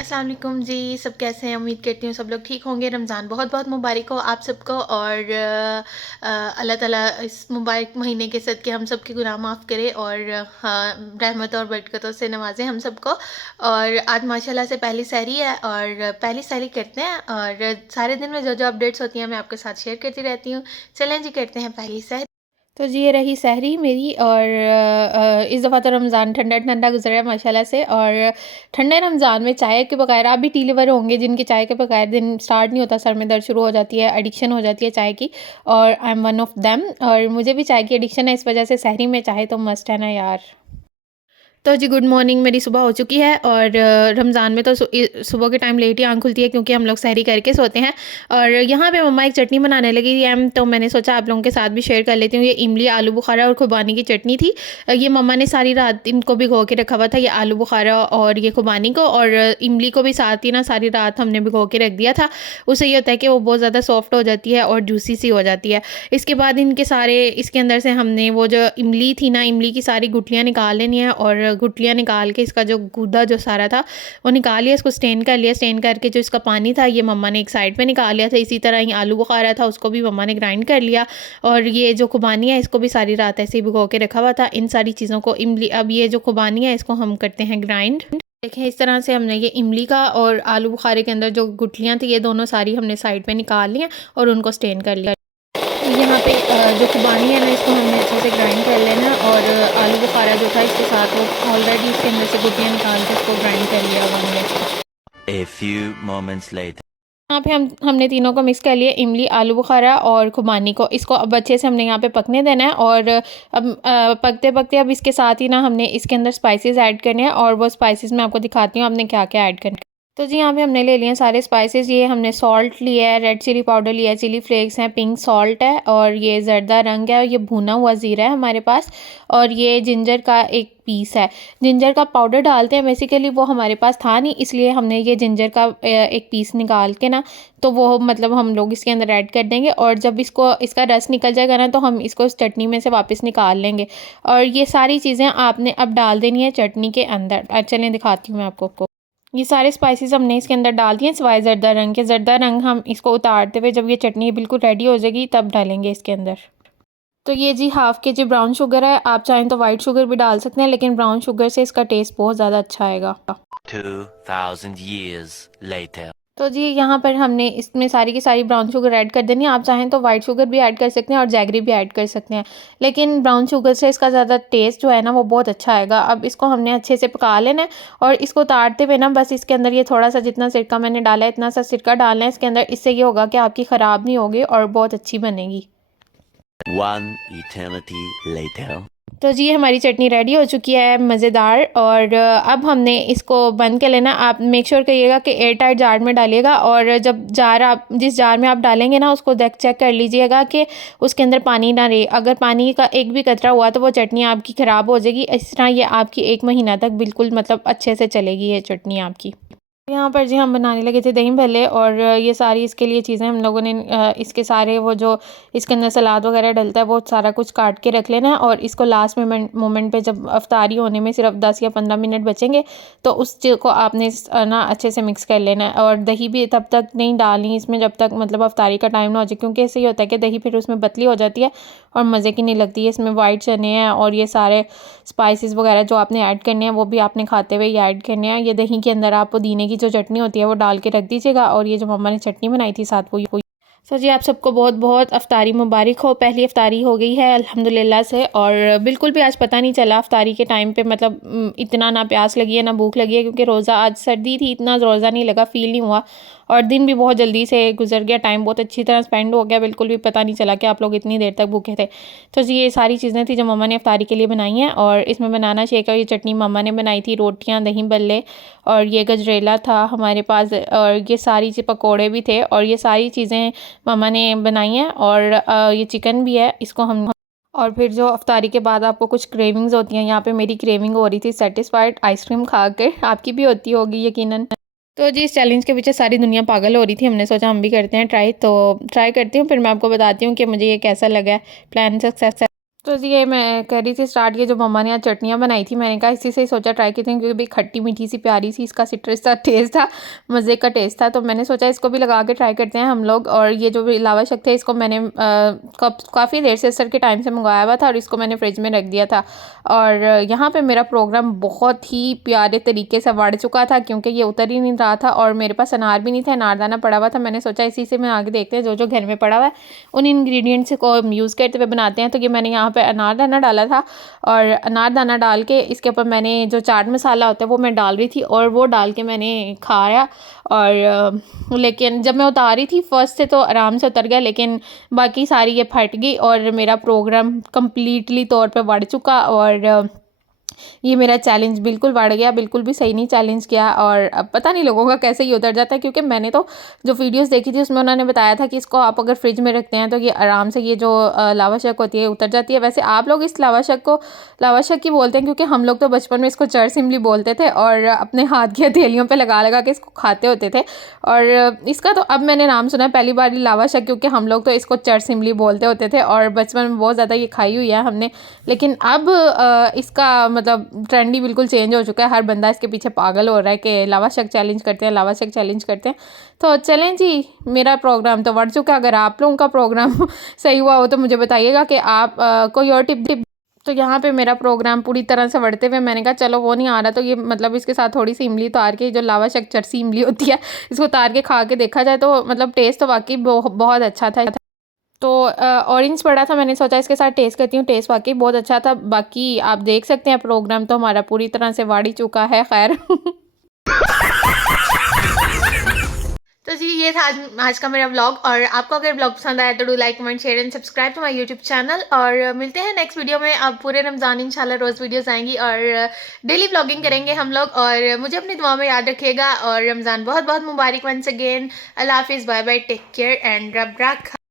अस्सलाम वालेकुम जी। सब कैसे हैं? उम्मीद करती हूँ सब लोग ठीक होंगे। रमज़ान बहुत बहुत मुबारक हो आप सबको और अल्लाह ताला इस मुबारक महीने के सदक़े हम सब के गुनाह माफ़ करे और रहमत और बरकतों से नवाजे हम सबको। और आज माशाल्लाह से पहली सहरी है और पहली सहरी करते हैं और सारे दिन में जो जो अपडेट्स होती हैं मैं आपके साथ शेयर करती रहती हूँ। चलें जी, करते हैं पहली सहरी। तो जी ये रही सहरी मेरी और इस दफ़ा तो रमज़ान ठंडा ठंडा गुजरा है माशाल्लाह से। और ठंडे रमज़ान में चाय के बगैर आप भी टी लवर होंगे जिनकी चाय के बगैर दिन स्टार्ट नहीं होता, सर में दर्द शुरू हो जाती है, एडिक्शन हो जाती है चाय की। और I am one of them और मुझे भी चाय की एडिक्शन है, इस वजह से सहरी में चाय तो मस्ट है ना यार। तो जी गुड मॉर्निंग, मेरी सुबह हो चुकी है और रमज़ान में तो सुबह के टाइम लेट ही आँख खुलती है क्योंकि हम लोग सहरी करके सोते हैं। और यहाँ पे मम्मा एक चटनी बनाने लगी थी तो मैंने सोचा आप लोगों के साथ भी शेयर कर लेती हूँ। ये इमली, आलू बुखारा और खुबानी की चटनी थी। ये मम्मा ने सारी रात इनको भिगो के रखा हुआ था, ये आलू बुखारा और ये खुबानी को, और इमली को भी साथ ही ना सारी रात हमने भिगो के रख दिया था। उससे ये होता है कि वो बहुत ज़्यादा सॉफ्ट हो जाती है और जूसी सी हो जाती है। इसके बाद इनके सारे इसके अंदर से हमने वो जो इमली थी ना, इमली की सारी गुठलियाँ निकाल लेनी है और गुठलियाँ निकाल के इसका जो गूदा जो सारा था वो निकाल लिया, इसको स्टेन कर लिया। स्टेन करके जो इसका पानी था ये मम्मा ने एक साइड पे निकाल लिया था। इसी तरह ही आलू बुखारा था उसको भी मम्मा ने ग्राइंड कर लिया। और ये जो खुबानी है इसको भी सारी रात ऐसे ही भिगो के रखा हुआ था। इन सारी चीज़ों को इमली, अब ये जो खुबानी है इसको हम करते हैं ग्राइंड। देखें इस तरह से हमने ये इमली का और आलू बुखारे के अंदर जो गुठलियाँ थी ये दोनों सारी हमने साइड पे निकाल ली हैं और उनको स्टेन कर लिया। यहाँ पे जो खुबानी है ना इसको हमने अच्छे से ग्राइंड कर लेना है और आलू बुखारा जो था इसके साथ वो ऑलरेडी इसके अंदर से गुटियाँ निकाल के इसको ग्राइंड कर लिया हुआ हमने। A few moments later. यहाँ पे हमने तीनों को मिक्स कर लिया, इमली, आलू बुखारा और खुबानी को। इसको अब अच्छे से हमने यहाँ पे पकने देना है और अब पकते पकते अब इसके साथ ही ना हमने इसके अंदर स्पाइसेस ऐड करने हैं और वो स्पाइसेस मैं आपको दिखाती हूँ आपने क्या क्या ऐड करना है। तो जी यहाँ पे हमने ले लिए हैं सारे स्पाइसेस। ये हमने सॉल्ट लिया है, रेड चिली पाउडर लिया है, चिली फ्लेक्स हैं, पिंक सॉल्ट है और ये ज़र्दा रंग है और ये भुना हुआ ज़ीरा है हमारे पास। और ये जिंजर का एक पीस है। जिंजर का पाउडर डालते हैं बेसिकली, वो हमारे पास था नहीं इसलिए हमने ये जिंजर का एक पीस निकाल के ना तो वो मतलब हम लोग इसके अंदर ऐड कर देंगे और जब इसको इसका रस निकल जाएगा ना तो हम इसको इस चटनी में से वापस निकाल लेंगे। और ये सारी चीज़ें आपने अब डाल देनी है चटनी के अंदर। चलें दिखाती हूँ मैं आपको। ये सारे स्पाइसेस हमने इसके अंदर डाल दिए सिवाय ज़र्दा रंग के। ज़र्दा रंग हम इसको उतारते हुए जब ये चटनी बिल्कुल रेडी हो जाएगी तब डालेंगे इसके अंदर। तो ये जी हाफ़ के जी ब्राउन शुगर है, आप चाहें तो वाइट शुगर भी डाल सकते हैं लेकिन ब्राउन शुगर से इसका टेस्ट बहुत ज़्यादा अच्छा आएगा। 2000 years later. तो जी यहाँ पर हमने इसमें सारी की सारी ब्राउन शुगर ऐड कर देनी है। आप चाहें तो वाइट शुगर भी ऐड कर सकते हैं और जैगरी भी ऐड कर सकते हैं लेकिन ब्राउन शुगर से इसका ज़्यादा टेस्ट जो है ना वो बहुत अच्छा आएगा। अब इसको हमने अच्छे से पका लेना है और इसको उतारते हुए ना बस इसके अंदर ये थोड़ा सा जितना सिरका मैंने डाला है इतना सा सिरका डालना है इसके अंदर। इससे ये होगा कि आपकी ख़राब नहीं होगी और बहुत अच्छी बनेगी। One eternity later. तो जी हमारी चटनी रेडी हो चुकी है मज़ेदार। और अब हमने इसको बंद कर लेना। आप मेक श्योर करिएगा कि एयर टाइट जार में डालिएगा और जब जार आप जिस जार में आप डालेंगे ना उसको चेक कर लीजिएगा कि उसके अंदर पानी ना रहे। अगर पानी का एक भी कतरा हुआ तो वो चटनी आपकी ख़राब हो जाएगी। इस तरह ये आपकी 1 महीना तक बिल्कुल मतलब अच्छे से चलेगी ये चटनी आपकी। यहाँ पर जी हम बनाने लगे थे दही भल्ले और ये सारी इसके लिए चीज़ें हम लोगों ने इसके सारे वो जो इसके अंदर सलाद वगैरह डलता है वो सारा कुछ काट के रख लेना है और इसको लास्ट मोमेंट पे जब अफ्तारी होने में सिर्फ 10 या 15 मिनट बचेंगे तो उस चीज़ को आपने ना अच्छे से मिक्स कर लेना है। और दही भी तब तक नहीं डालनी इसमें जब तक मतलब अफ्तारी का टाइम ना हो जाए क्योंकि इससे ये होता है कि दही फिर उसमें पतली हो जाती है और मज़े की नहीं लगती है। इसमें वाइट चने हैं और ये सारे स्पाइसेस वगैरह जो आपने ऐड करने हैं वो भी आपने खाते हुए ऐड करने हैं। ये दही के अंदर आप पुदीने की जो चटनी होती है वो डाल के रख दीजिएगा और ये जो मम्मा ने चटनी बनाई थी साथ वो। सो जी आप सबको बहुत बहुत अफ्तारी मुबारक हो। पहली अफ्तारी हो गई है अल्हम्दुलिल्लाह से और बिल्कुल भी आज पता नहीं चला अफ्तारी के टाइम पे मतलब इतना ना प्यास लगी है ना भूख लगी है क्योंकि रोज़ा आज सर्दी थी, इतना रोज़ा नहीं लगा, फ़ील नहीं हुआ और दिन भी बहुत जल्दी से गुजर गया, टाइम बहुत अच्छी तरह स्पेंड हो गया, बिल्कुल भी पता नहीं चला कि आप लोग इतनी देर तक भूखे थे। तो जी ये सारी चीज़ें थी जो मम्मा ने अफ्तारी के लिए बनाई हैं और इसमें बनाना शेक और ये चटनी मम्मा ने बनाई थी, रोटियाँ, दही बल्ले और ये गजरेला था हमारे पास और ये सारी पकौड़े भी थे और ये सारी चीज़ें मम्मा ने बनाई हैं और ये चिकन भी है इसको हम। और फिर जो अफ्तारी के बाद आपको कुछ क्रेविंग्स होती हैं, यहाँ पे मेरी क्रेविंग हो रही थी सेटिस्फाइड आइसक्रीम खा कर, आपकी भी होती होगी यकीनन। तो जी इस चैलेंज के पीछे सारी दुनिया पागल हो रही थी, हमने सोचा हम भी करते हैं ट्राई। तो ट्राई करती हूँ फिर मैं आपको बताती हूँ कि मुझे ये कैसा लगा है। प्लान सक्सेस तो जी ये मैं कह रही थी स्टार्ट, ये जो मम्मा ने आज चटनियाँ बनाई थी, मैंने कहा इसी से ही सोचा ट्राई करती हूँ, क्योंकि भी खट्टी मीठी सी प्यारी सी इसका सिट्रस सा टेस्ट था, मज़े का टेस्ट था। तो मैंने सोचा इसको भी लगा के ट्राई करते हैं हम लोग। और ये जो भी लावा शक थे, इसको मैंने कब काफ़ी देर से सर के टाइम से मंगाया हुआ था, और इसको मैंने फ्रिज में रख दिया था। और यहाँ पे मेरा प्रोग्राम बहुत ही प्यारे तरीके से बढ़ चुका था, क्योंकि ये उतर ही नहीं रहा था, और मेरे पास अनार भी नहीं था, अनारदाना पड़ा हुआ था। मैंने सोचा इसी से मैं आगे देखते हैं, जो जो घर में पड़ा हुआ है उन इंग्रेडिएंट्स को यूज़ करते हुए बनाते हैं। तो ये मैंने यहाँ पे अनारदाना डाला था, और अनारदाना डाल के इसके ऊपर मैंने जो चाट मसाला होता है वो मैं डाल रही थी, और वो डाल के मैंने खाया। और लेकिन जब मैं उतारी थी फर्स्ट से तो आराम से उतर गया, लेकिन बाकी सारी ये फट गई, और मेरा प्रोग्राम कंप्लीटली तौर पे बढ़ चुका। और ये मेरा चैलेंज बिल्कुल बढ़ गया, बिल्कुल भी सही नहीं चैलेंज किया। और अब पता नहीं लोगों का कैसे ये उतर जाता है, क्योंकि मैंने तो जो वीडियोस देखी थी उसमें उन्होंने बताया था कि इसको आप अगर फ्रिज में रखते हैं तो ये आराम से ये जो लावा शक होती है उतर जाती है। वैसे आप लोग इस लावा शक को लावा शक ही बोलते हैं, क्योंकि हम लोग तो बचपन में इसको चरस इमली बोलते थे, और अपने हाथ की हथेलियों पर लगा लगा के इसको खाते होते थे। और इसका तो अब मैंने नाम सुना है पहली बार लावा शक, क्योंकि हम लोग तो इसको चरस इमली बोलते होते थे, और बचपन में बहुत ज़्यादा ये खाई हुई है हमने। लेकिन अब इसका मतलब ट्रेंड ही बिल्कुल चेंज हो चुका है, हर बंदा इसके पीछे पागल हो रहा है कि लावा शक चैलेंज करते हैं, लावा शक चैलेंज करते हैं। तो चलें जी, मेरा प्रोग्राम तो बढ़ चुका है। अगर आप लोगों का प्रोग्राम सही हुआ हो तो मुझे बताइएगा कि आप कोई और टिप। तो यहाँ पे मेरा प्रोग्राम पूरी तरह से बढ़ते हुए मैंने कहा चलो वो नहीं आ रहा, तो ये मतलब इसके साथ थोड़ी सी इमली उतार के, जो लावा शक चरसी इमली होती है, इसको उतार के खा के देखा जाए तो मतलब टेस्ट तो वाकई बहुत अच्छा था। तो ऑरेंज पड़ा था, मैंने सोचा इसके साथ टेस्ट करती हूँ, टेस्ट वाकई बहुत अच्छा था। बाकी आप देख सकते हैं प्रोग्राम तो हमारा पूरी तरह से बढ़ ही चुका है। खैर तो जी ये था आज का मेरा व्लॉग, और आपको अगर व्लॉग पसंद आया तो do like comment share and subscribe to my YouTube channel. और मिलते हैं नेक्स्ट वीडियो में। अब पूरे रमज़ान इंशाल्लाह रोज़ वीडियोस आएंगी, और डेली व्लॉगिंग करेंगे हम लोग। और मुझे अपनी दुआ में याद रखिएगा, और रमज़ान बहुत बहुत मुबारक वंस अगेन। अल्लाह हाफिज़, bye bye, take care and रब रखा।